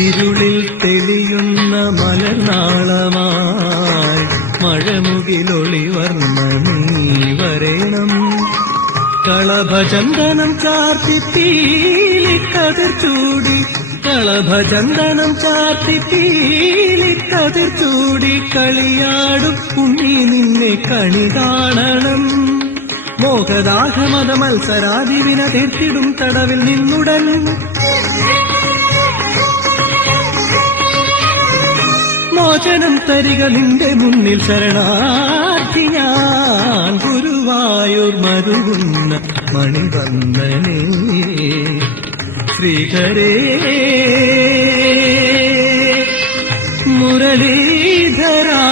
ഇരുളിൽ തെളിയുന്ന മലർനാളമായി മഴമുകിലൊളിവർണ്ണ നീ വരേണം. കളഭചന്ദനം ചാർത്തി പീലിക്കതിർ ചൂടി, കളഭചന്ദനം ചാർത്തി പീലിക്കതിർ ചൂടി കളിയാടും ഉണ്ണി നിന്നെ കണി കാണണം. മോഹദാഹമത മത്സരാദിവിന തീർത്തിടും തടവിൽ നിന്നുടൻ മോചനം തരിക നിന്റെ മുന്നിൽ ശരണാർത്ഥി ഞാൻ. ഗുരുവായൂർ മരുവുന്ന മണിവന്ദനേ ശ്രീഹരേ മുരളീധരാ.